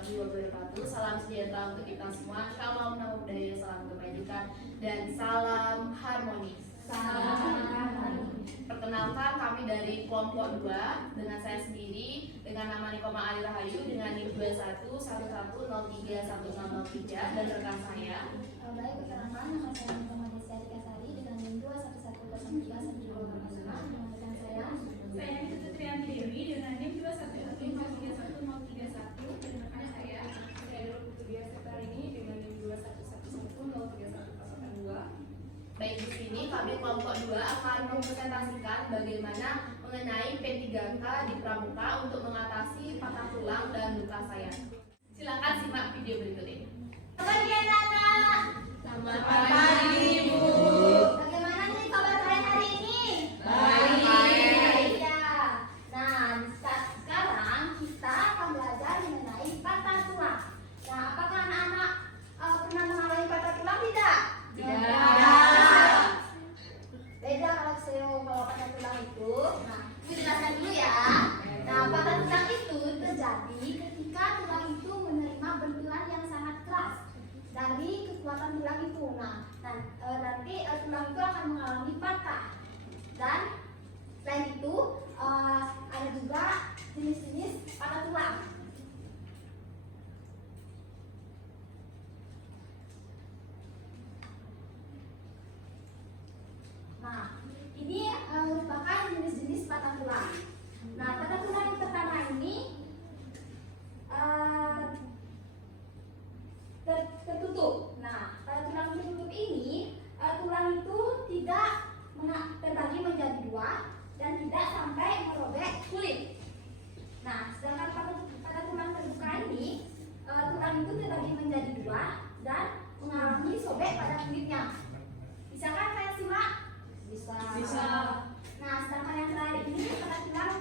warahmatullahi wabarakatuh. Salam sejahtera untuk kita semua. Shalom, namo buddhaya, salam kebajikan, dan salam harmoni. Perkenalkan, kami dari kelompok 2 dengan saya sendiri dengan nama Nikoma Ali Rahayu dengan NIM 2111103103 dan rekan saya. Baik, perkenalkan, nama saya Nikoma Desyari Kasari dengan NIM 21110312 dengan rekan saya. Saya Nita Trianti Dewi dengan NIM 21153103 dan rekan saya. Saya Nurul Putudia Setarini dengan NIM 2111103102. Baik, di sini kami kelompok 2 akan mempresentasikan bagaimana mengenai P3K di Pramuka untuk mengatasi patah tulang dan luka sayat. Silakan simak video berikut ini. Selamat pagi anak-anak. Selamat pagi, Ibu. Bagaimana nih kabar kalian hari ini? Baik. Ya. Nah, sekarang kita akan belajar mengenai patah tulang. Nah, apakah anak-anak pernah mengalami patah tulang tidak? Beda kalau patah tulang itu. Nah, ini jelaskan dulu ya. Nah, patah tulang itu terjadi ketika tulang itu menerima benturan yang sangat keras dari kekuatan tulang itu. Nah, nanti tulang itu akan mengalami patah. Dan selain itu ada juga jenis-jenis patah tulang. Nah, ini merupakan jenis-jenis patah tulang. Nah, patah tulang yang pertama ini tertutup. Nah, pada tulang tertutup ini, tulang itu tidak terbagi menjadi dua dan tidak sampai merobek kulit. Nah, sedangkan pada tulang terbuka ini, tulang itu terbagi menjadi dua dan mengalami sobek pada kulitnya. Bisa kan kalian simak? Bisa. Nah, sedangkan yang terakhir ini patah tulang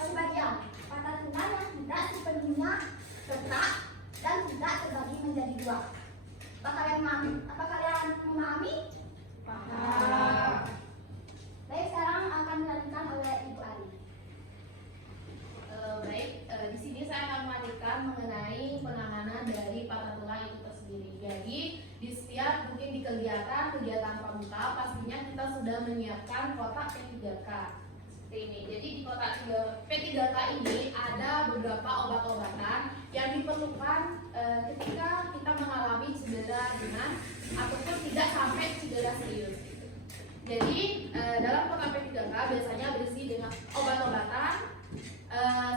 sebagian. Patah tulang yang tidak sepenuhnya retak dan tidak terbagi menjadi dua. Apa kalian memahami? Paham. Baik, sekarang akan dilanjutkan oleh Ibu Ali. Baik, di sini saya akan melanjutkan mengenai penanganan dari patah tulang itu tersendiri. Jadi di setiap mungkin di kegiatan pramuka pastinya kita sudah menyiapkan kotak P3K seperti ini. Jadi di kotak P3K ini ada beberapa obat-obatan yang diperlukan ketika kita mengalami cedera ringan ataupun tidak sampai cedera serius. Jadi dalam kotak P3K biasanya berisi dengan obat-obatan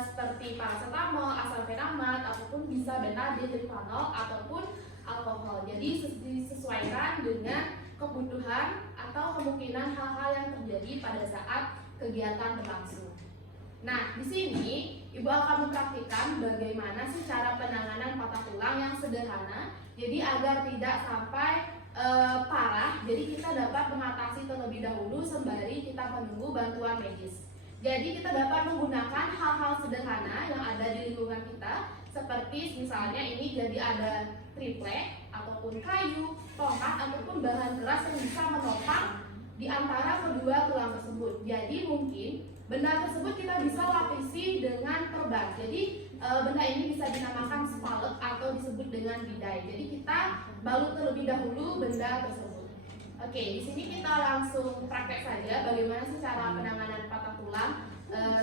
seperti paracetamol, asalfenamat, ataupun bisa betadine, triptanol, ataupun alkohol. Jadi disesuaikan dengan kebutuhan atau kemungkinan hal-hal yang terjadi pada saat kegiatan berlangsung. Nah, di sini Ibu akan mempraktikkan bagaimana sih cara penanganan patah tulang yang sederhana. Jadi agar tidak sampai parah, jadi kita dapat mengatasi terlebih dahulu sembari kita menunggu bantuan medis. Jadi kita dapat menggunakan hal-hal sederhana yang ada di lingkungan kita, seperti misalnya ini jadi ada triplek ataupun kayu, tongkat ataupun bahan keras yang bisa menopang di antara kedua tulang tersebut. Jadi mungkin benda tersebut kita bisa lapisi dengan perban. Jadi benda ini bisa dinamakan spalek atau disebut dengan bidai. Jadi kita balut terlebih dahulu benda tersebut. Oke, di sini kita langsung praktek saja bagaimana sih cara penanganan patah tulang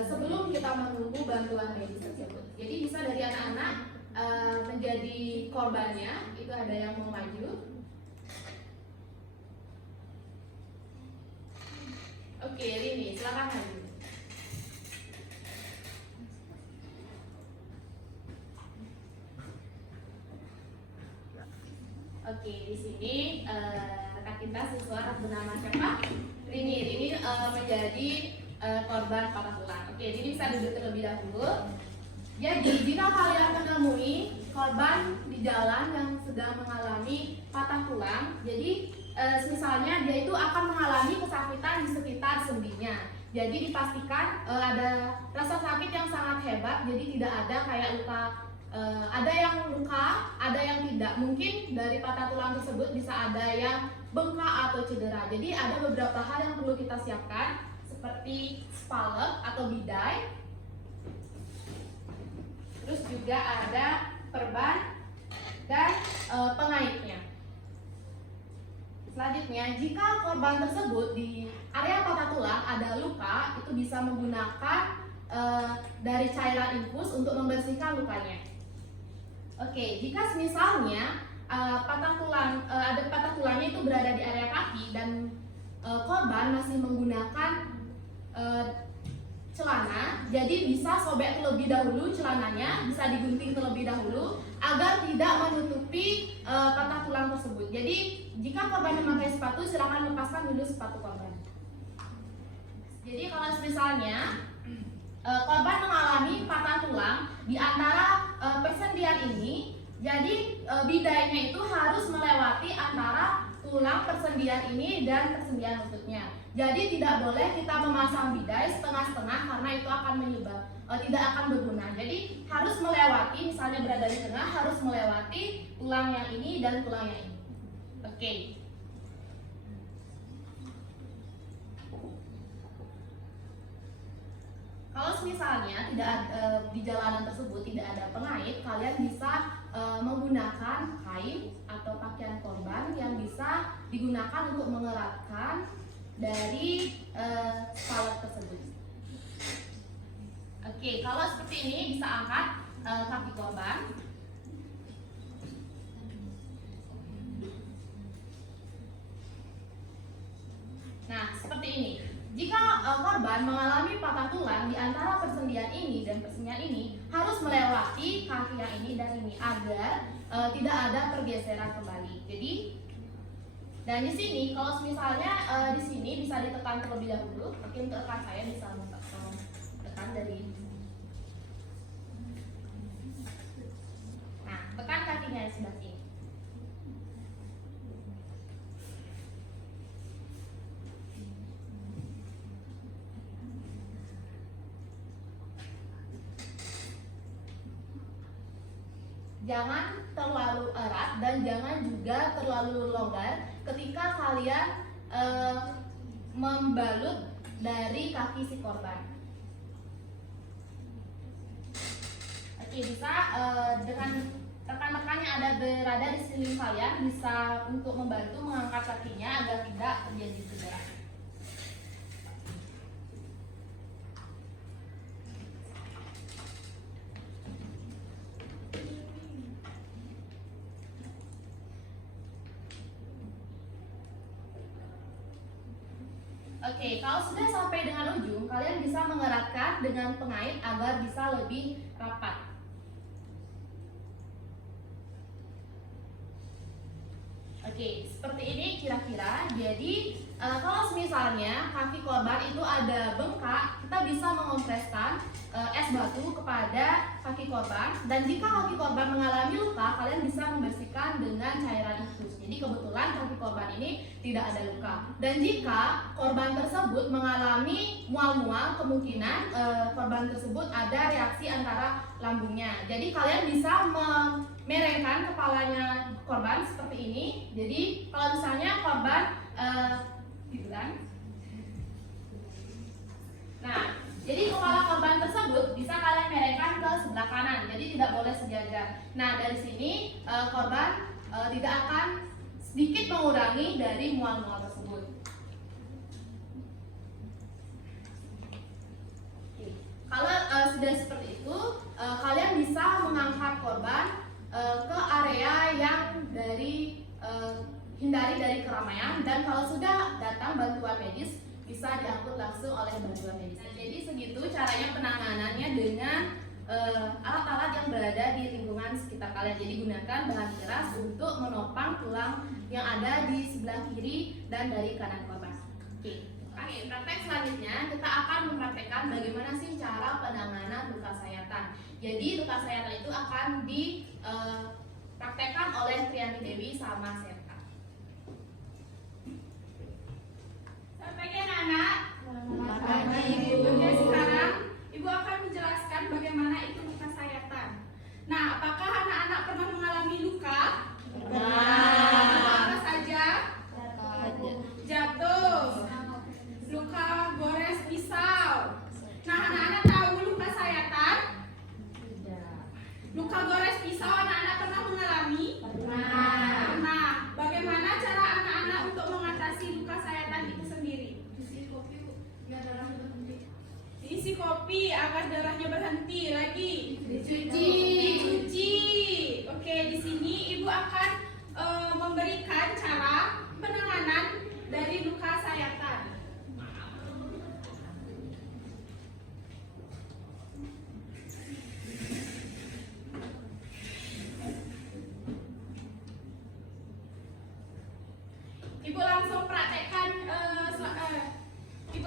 sebelum kita menunggu bantuan medis tersebut. Jadi bisa dari anak-anak menjadi korbannya, itu ada yang mau maju. Oke, Rini, silakan maju. Oke, di sini rekan kita siswa bernama siapa? Rini. Rini menjadi korban patah tulang. Oke, Rini bisa duduk terlebih dahulu. Jadi, jika kalian menemui korban di jalan yang sedang mengalami patah tulang, jadi misalnya dia itu akan mengalami kesakitan di sekitar sendinya. Jadi dipastikan ada rasa sakit yang sangat hebat. Jadi tidak ada kayak luka. Ada yang luka, ada yang tidak. Mungkin dari patah tulang tersebut bisa ada yang bengkak atau cedera. Jadi ada beberapa hal yang perlu kita siapkan, seperti spalek atau bidai. Terus juga ada perban, dan pengaitnya. Selanjutnya, jika korban tersebut di area patah tulang ada luka, itu bisa menggunakan dari cairan infus untuk membersihkan lukanya. Oke, jika misalnya ada patah tulangnya itu berada di area kaki dan korban masih menggunakan celana, jadi bisa sobek terlebih dahulu celananya, bisa digunting terlebih dahulu agar tidak menutupi patah tulang tersebut. Jadi jika korban memakai sepatu, silakan lepaskan dulu sepatu korban. Jadi kalau misalnya korban mengalami patah tulang di antara persendian ini, jadi bidainya itu harus melewati antara tulang persendian ini dan persendian lututnya. Jadi tidak boleh kita memasang bidai setengah-setengah karena itu akan tidak akan berguna. Jadi harus melewati, misalnya berada di tengah, harus melewati tulang yang ini dan tulang yang ini. Oke. Kalau misalnya tidak di jalanan tersebut tidak ada pengait, kalian bisa menggunakan kain atau pakaian korban yang bisa digunakan untuk mengeratkan dari spalet tersebut. Oke, kalau seperti ini bisa angkat kaki korban. Nah, seperti ini. Jika korban mengalami patah tulang di antara persendian ini dan persendian ini, harus melewati kaki yang ini dan ini agar tidak ada pergeseran kembali. Jadi, dan di sini kalau misalnya di sini bisa ditekan terlebih dahulu. Mungkin untuk rekan saya bisa tekan dari. Nah, tekan kakinya di sebelah sini. Jangan terlalu erat dan jangan juga terlalu longgar ketika kalian membalut dari kaki si korban. Oke, bisa dengan rekan-rekan yang berada di sekeliling kalian bisa untuk membantu mengangkat kakinya agar tidak terjadi cedera. Oke, kalau sudah sampai dengan ujung, kalian bisa mengeratkan dengan pengait agar bisa lebih rapat. Oke, seperti ini kira-kira. Jadi, kalau misalnya kaki korban itu ada bengkak, kita bisa mengompreskan es batu kepada kaki korban. Dan jika kaki korban mengalami luka, kalian bisa membersihkan dengan cairan infus. Jadi kebetulan kaki korban ini tidak ada luka. Dan jika korban tersebut mengalami mual-mual, kemungkinan korban tersebut ada reaksi antara lambungnya. Jadi kalian bisa memerengkan kepalanya korban seperti ini. Jadi kalau misalnya korban gitu kan. Nah, jadi kepala korban tersebut bisa kalian merengkan ke sebelah kanan. Jadi tidak boleh sejajar. Nah, dari sini korban tidak akan sedikit mengurangi dari mual-mual tersebut. Kalau sudah seperti itu, kalian bisa mengangkat korban ke area yang hindari dari keramaian, dan kalau sudah datang bantuan medis bisa diangkut langsung oleh bantuan medis. Nah, jadi segitu caranya penanganannya dengan alat-alat yang berada di lingkungan sekitar kalian. Jadi gunakan bahan keras untuk menopang tulang yang ada di sebelah kiri dan dari kanan korban. Oke, praktek selanjutnya kita akan mempraktekkan bagaimana sih cara penanganan luka sayatan. Jadi luka sayatan itu akan dipraktekkan oleh Triani Dewi sama Serta. Selamat pagi anak-anak. Selamat pagi, Ibu. Oke, sekarang Ibu akan menjelaskan bagaimana itu luka sayatan. Nah, apakah anak-anak pernah mengalami luka? Apa saja? Jatuh, luka gores pisau. Nah, anak-anak tahu luka sayatan? Luka gores pisau anak isi kopi agar darahnya berhenti. Lagi Dicuci. dicuci. Oke, di sini ibu akan memberikan cara penanganan dari luka sayatan. Ibu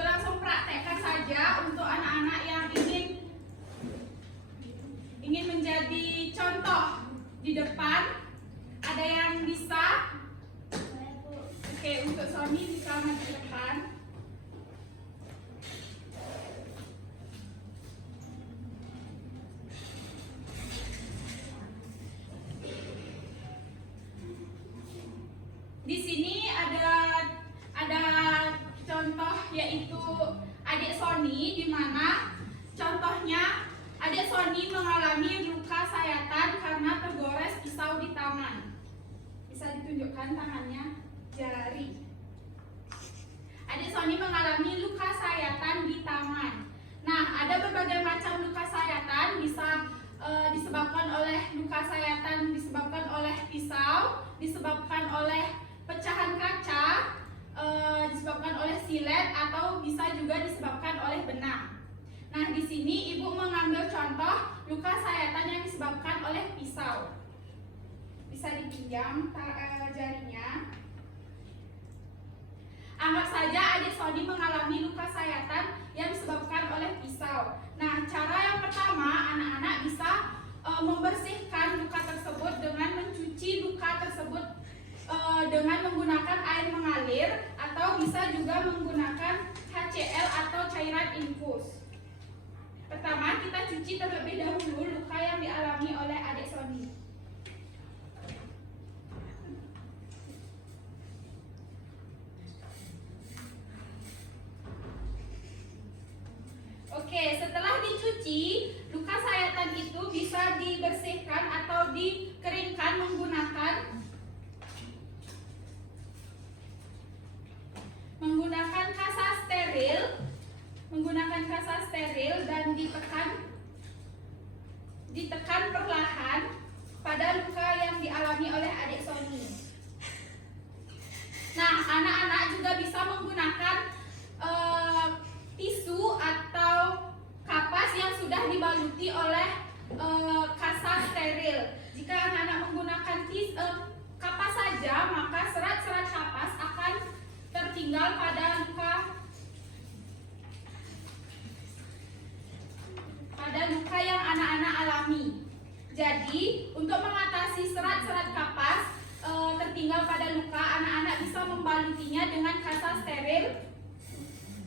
langsung praktekkan saja untuk anak-anak yang ingin menjadi contoh di depan. Ada yang bisa? Oke, untuk Sony bisa maju ke depan. Di sini ada contoh yaitu adik Sony, di mana contohnya adik Sony mengalami luka sayatan karena tergores pisau di tangan. Bisa ditunjukkan tangannya, jari. Adik Sony mengalami luka sayatan di tangan. Nah, ada berbagai macam luka sayatan, bisa disebabkan oleh luka sayatan disebabkan oleh pisau, disebabkan oleh pecahan kaca, disebabkan oleh silet, atau bisa juga disebabkan oleh benang. Nah, di sini ibu mengambil contoh luka sayatan yang disebabkan oleh pisau. Bisa dipinjam jarinya. Anggap saja adik Sony mengalami luka sayatan yang disebabkan oleh pisau. Nah, cara yang pertama, anak-anak bisa membersihkan luka tersebut dengan mencuci luka tersebut dengan menggunakan air mengalir, atau bisa juga menggunakan HCl atau cairan infus. Pertama, kita cuci terlebih dahulu luka yang dialami oleh adik Sony. Oke, setelah dicuci, luka sayatan itu bisa dibersihkan atau dikeringkan menggunakan kasa steril dan ditekan perlahan pada luka yang dialami oleh adik Sony. Nah, anak-anak juga bisa menggunakan tisu atau kapas yang sudah dibaluti oleh kasa steril. Jika anak-anak menggunakan kapas saja, maka serat-serat kapas akan tertinggal pada luka yang anak-anak alami. Jadi, untuk mengatasi serat-serat kapas tertinggal pada luka, anak-anak bisa membalutinya dengan kasa steril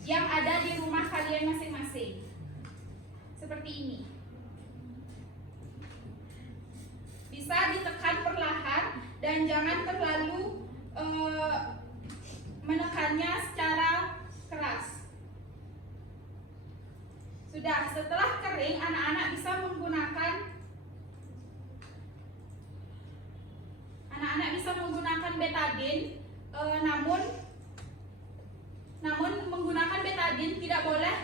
yang ada di rumah kalian masing-masing. Seperti ini. Bisa ditekan perlahan dan jangan terlalu menekannya secara keras. Sudah, setelah kering, anak-anak bisa menggunakan betadine, namun menggunakan betadine tidak boleh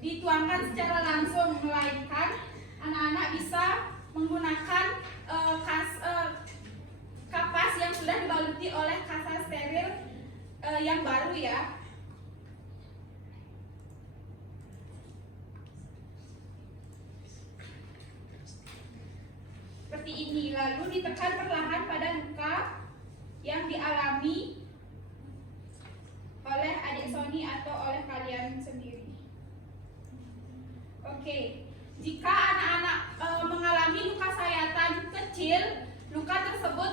dituangkan secara langsung, melainkan anak-anak bisa menggunakan kapas yang sudah dibaluti oleh kasa steril yang baru ya. Seperti ini, lalu ditekan perlahan pada luka yang dialami oleh adik Sony atau oleh kalian sendiri. Oke, jika anak-anak mengalami luka sayatan kecil, luka tersebut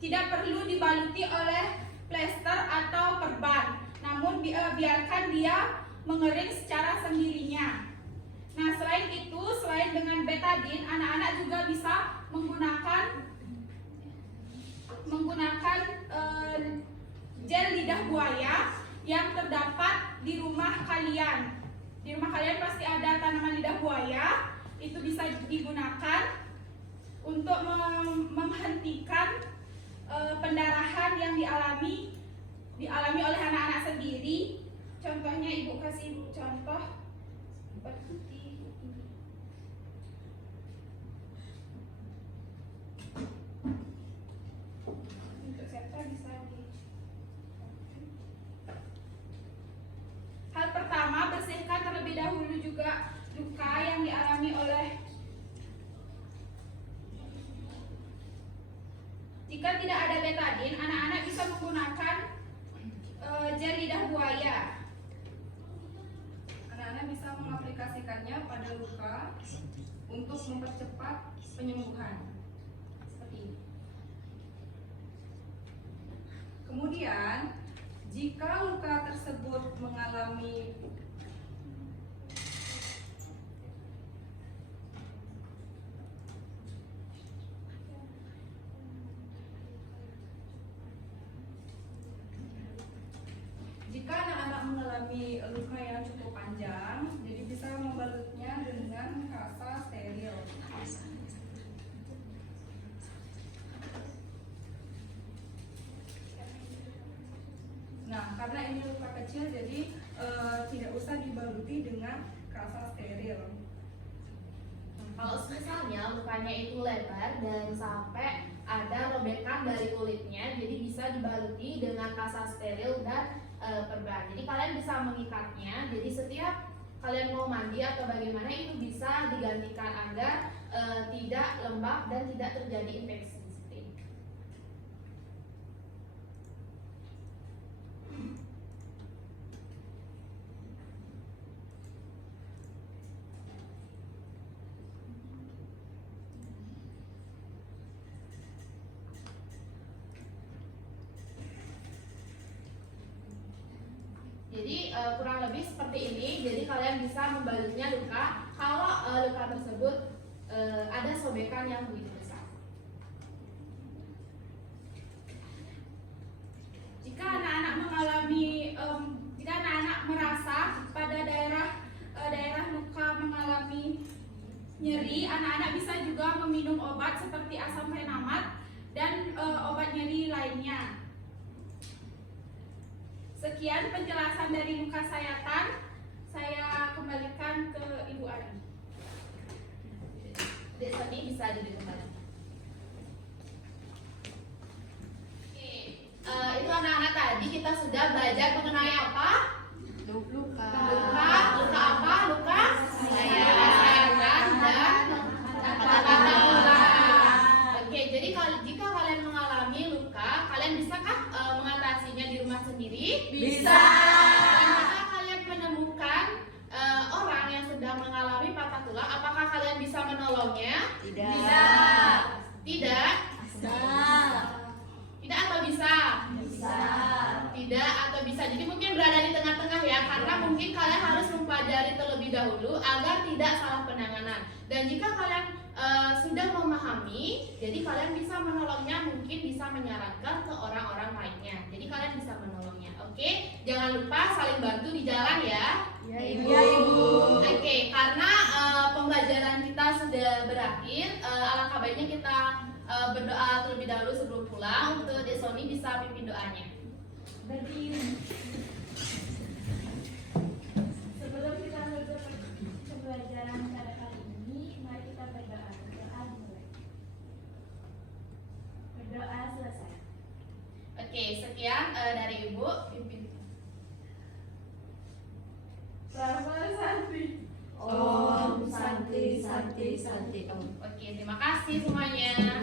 tidak perlu dibaluti oleh plester atau perban, namun biarkan dia mengering secara sendirinya. Nah, selain itu, selain dengan betadine, anak-anak juga bisa menggunakan gel lidah buaya yang terdapat di rumah kalian. Di rumah kalian pasti ada tanaman lidah buaya, itu bisa digunakan untuk menghentikan dialami oleh anak-anak sendiri. Contohnya ibu kasih contoh seperti ini. Untuk serta bisa di. Hal pertama, bersihkan terlebih dahulu juga luka yang dialami oleh. Jika tidak ada betadin, anak-anak bisa menggunakan gel lidah buaya. Anak-anak bisa mengaplikasikannya pada luka untuk mempercepat penyembuhan. Seperti ini. Kemudian, jika luka tersebut mengalami Jika anak-anak mengalami luka yang cukup panjang, jadi bisa membalutnya dengan kasa steril. Nah, karena ini luka kecil, jadi tidak usah dibaluti dengan kasa steril. Kalau misalnya lukanya itu lebar dan sampai ada robekan dari kulitnya, jadi bisa dibaluti dengan kasa steril dan perban. Jadi kalian bisa mengikatnya. Jadi setiap kalian mau mandi atau bagaimana itu bisa digantikan agar tidak lembab dan tidak terjadi infeksi. Seperti ini. Jadi kurang lebih seperti ini. Jadi kalian bisa membalutnya luka kalau luka tersebut ada sobekan yang begitu besar. Jika anak-anak merasa pada daerah luka mengalami nyeri, anak-anak bisa juga meminum obat seperti asam fenamat dan obat nyeri lainnya. Sekian penjelasan dari luka sayatan. Saya kembalikan ke Ibu Ari. Dek Soni bisa duduk kembali. Oke, itu anak-anak tadi kita sudah belajar mengenai apa? Luka apa? Luka sayatan dan patah tulang. Oke, jadi jika kalian mengalami luka, kalian bisakah mengatasinya di rumah sendiri? Bisa. Jika kalian menemukan orang yang sedang mengalami patah tulang, apakah kalian bisa menolongnya? Tidak. Tidak? Bisa. Tidak atau bisa? Bisa. Tidak atau bisa. Jadi mungkin berada di tengah-tengah ya, karena mungkin kalian harus mempelajari terlebih dahulu agar tidak salah penanganan. Dan jika kalian sudah memahami, jadi kalian bisa menolongnya, mungkin bisa menyarankan ke orang-orang lainnya. Jadi kalian bisa menolongnya. Oke, jangan lupa saling bantu di jalan ya. Iya, Ibu. Oke, karena pembelajaran kita sudah berakhir, alangkah baiknya kita berdoa terlebih dahulu sebelum pulang. Untuk Dek Soni bisa pimpin doanya. Berdiri. Sebelum kita menutup pembelajaran pada kali ini, mari kita berdoa. Berdoa dimulai. Berdoa selesai. Oke, sekian dari Ibu. Pimpin. Selamat Santi. Om Santi Santi Santi Om. Oke, terima kasih semuanya.